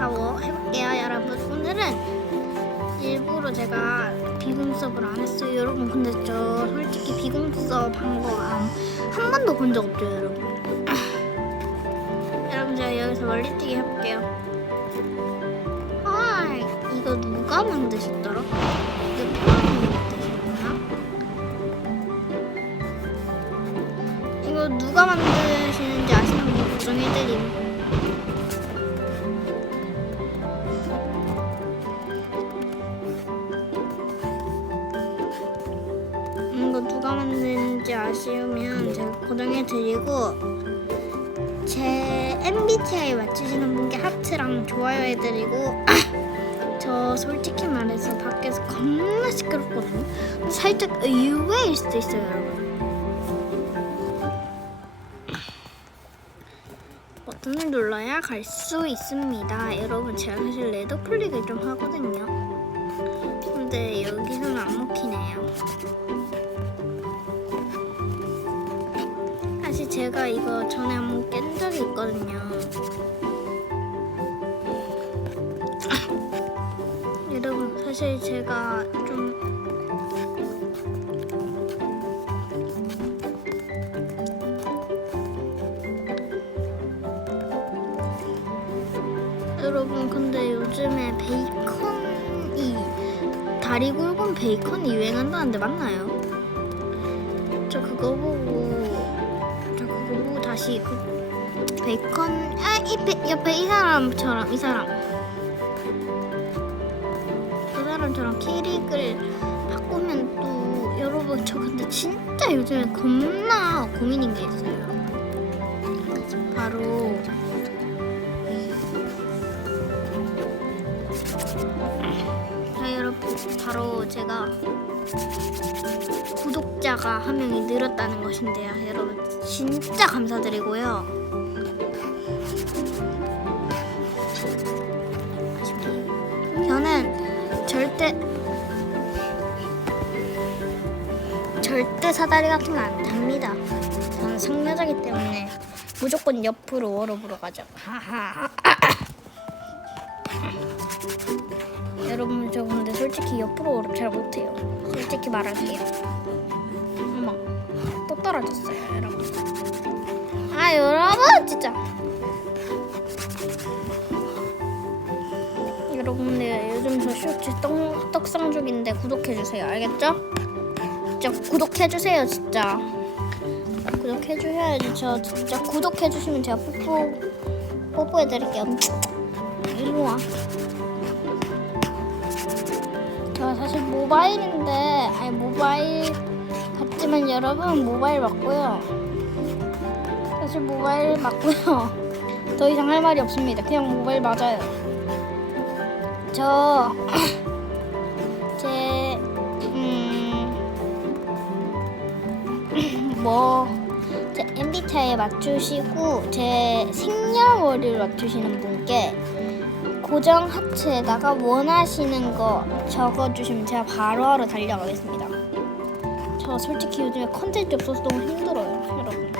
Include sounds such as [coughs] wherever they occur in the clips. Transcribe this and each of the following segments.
샤워 해볼게요 여러분. 오늘은 일부러 제가 비공수업을 안 했어요 여러분. 근데 저 솔직히 비공수업 한 거 한 번도 본 적 없죠 여러분. [clears throat] 여러분 제가 여기서 멀리뛰기 해볼게요. 아 이거 누가 만드셨더라? 이거 누가 만드시는지 아시는 분 고정해드림 만드는지 아시면 제가 고정해 드리고 제 MBTI 맞추시는 분께 하트랑 좋아요 해드리고 저 솔직히 말해서 밖에서 겁나 시끄럽거든요. 살짝 의외일 수도 있어요 여러분. 버튼을 눌러야 갈 수 있습니다. 여러분 제가 사실 레더 클릭을 좀 하거든요. 근데 여기서는 안 먹히네요 제가 이거 전에 한번 깬 적이 있거든요. [coughs] 여러분 사실 제가 좀 여러분 근데 요즘에 베이컨이 다리 굵은 베이컨이 유행한다는데 맞나요? 저 그거 보고 다시 그 베이컨 아이 옆에 이 사람처럼 이 사람. 이 사람처럼 캐릭을 바꾸면 또 여러분 저 근데 진짜 요즘에 겁나 고민인 게 있어요. 바로 자 여러분 바로 제가 구독자가 한 명이 늘었다는 것인데요. 여러분 진짜 감사드리고요. 저는 절대 절대 사다리 같은 거 안 탑니다. 저는 성여자기 때문에 무조건 옆으로 워럽으로 가죠. [laughs] 여러분 저 근데 솔직히 옆으로 워럽 잘 못해요. 솔직히 말할게요. 떨어졌어요 여러분. 아 여러분 진짜. 여러분들 요즘 저 쇼츠 떡, 떡상족인데 구독해주세요 알겠죠? 진짜 구독해주세요 진짜 구독해주셔야지 저 진짜 구독해주시면 제가 뽀뽀 뽀뽀해드릴게요 일로 와저 사실 모바일인데 아니 모바일 같지만 여러분 모바일 맞고요. 사실 모바일 맞고요. [laughs] 더 이상 할 말이 없습니다. 그냥 모바일 맞아요. 저 [clears throat] 제 음, [clears throat] 뭐, 제 MBTI에 맞추시고 제 생년월일 맞추시는 분께 고정 하트에다가 원하시는 거 적어주시면 제가 바로바로 달려가겠습니다. 저 솔직히 요즘에 컨텐츠 없어서 너무 힘들어요, 여러분.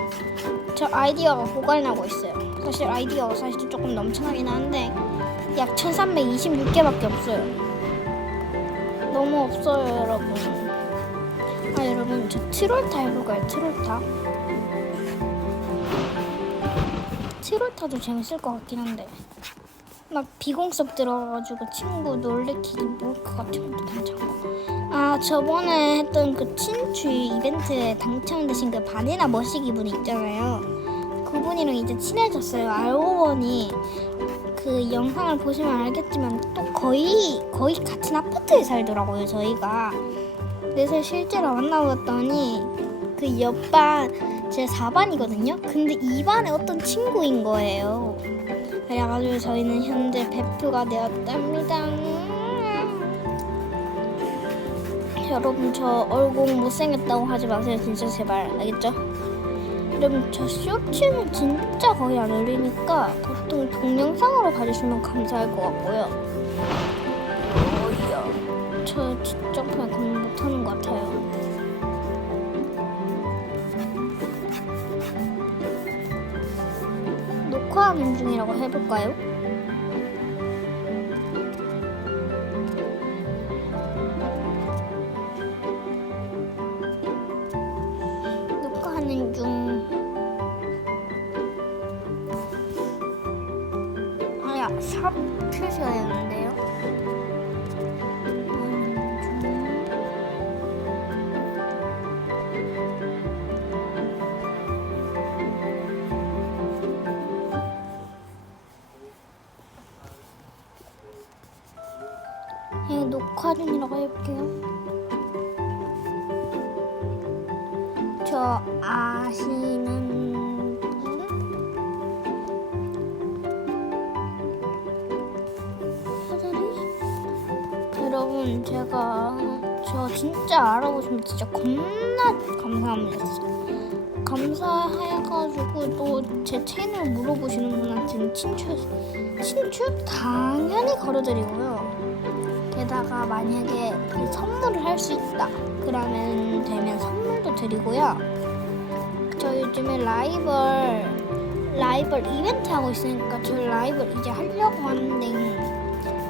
저 아이디어가 고갈나고 있어요. 사실 아이디어가 사실 조금 넘쳐나긴 하는데 약 1326개밖에 없어요. 너무 없어요, 여러분. 아, 여러분, 저 트롤타 해볼까요? 트롤타? 트롤타도 재밌을 것 같긴 한데. 막 비공섭 들어가가지고 친구 놀래키기 몰카 같은 것도 괜찮고. 아, 저번에 했던 그 친추 이벤트에 당첨되신 그 바나나 머시기 분 있잖아요. 그분이랑 이제 친해졌어요. 알고 보니 그 영상을 보시면 알겠지만 또 거의 거의 같은 아파트에 살더라고요 저희가 그래서 실제로 만나봤더니 그 옆반 제 4반이거든요 근데 2반에 어떤 친구인 거예요 그래가지고 저희는 현재 베프가 되었답니다 여러분 저 얼굴 못생겼다고 하지 마세요 진짜 제발 알겠죠? 여러분 저 쇼츠는 진짜 거의 안 올리니까 보통 동영상으로 봐주시면 감사할 것 같고요. 어이야. 저 진짜 그냥 그만 못하는 것 같아요. 녹화하는 중이라고 해볼까요? 샵 표시가 되는데요. 예, 녹화 중이라고 해볼게요. 저 아시는 여러분 제가 저 진짜 알아보시면 진짜 겁나 감사합니다. 감사해가지고 또 제 채널 물어보시는 분한테는 친추 친추 당연히 걸어드리고요. 게다가 만약에 그 선물을 할 수 있다 그러면 되면 선물도 드리고요. 저 요즘에 라이벌 라이벌 이벤트 하고 있으니까 저 라이벌 이제 하려고 하는데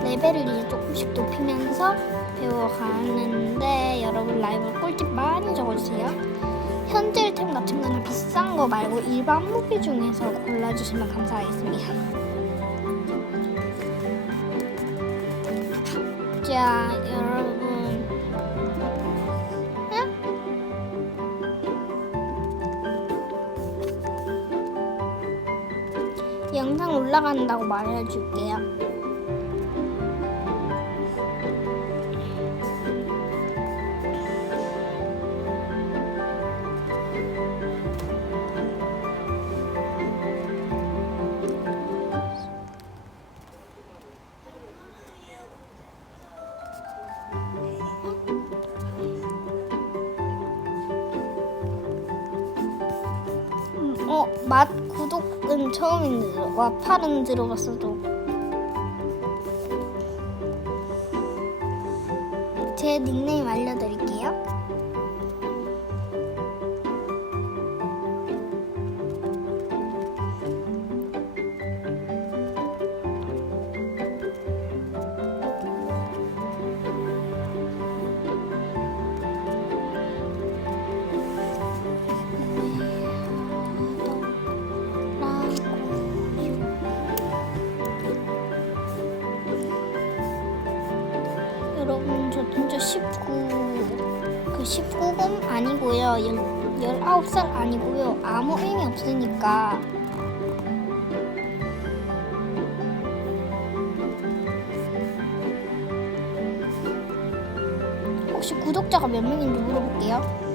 레벨을 이제 조금씩 높이 면서 배워가는데 여러분 라이벌 꿀팁 많이 적어주세요. 현질 템 같은 거는 비싼 거 말고 일반 무기 중에서 골라주시면 감사하겠습니다. 자, 여러분. 응? 영상 올라간다고 말해줄게요. 어, 맛 구독은 처음인데 와팔은 들어봤어도 제 닉네임 알려드릴게요. 여러분 저 진짜 19, 그 19금 아니고요. 19살 아니고요. 아무 의미 없으니까. 혹시 구독자가 몇 명인지 물어볼게요.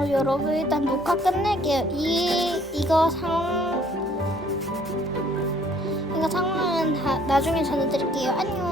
어, 여러분 일단 녹화 끝낼게요. 이 이거 상 이거 상황은 다, 나중에 전해드릴게요. 안녕.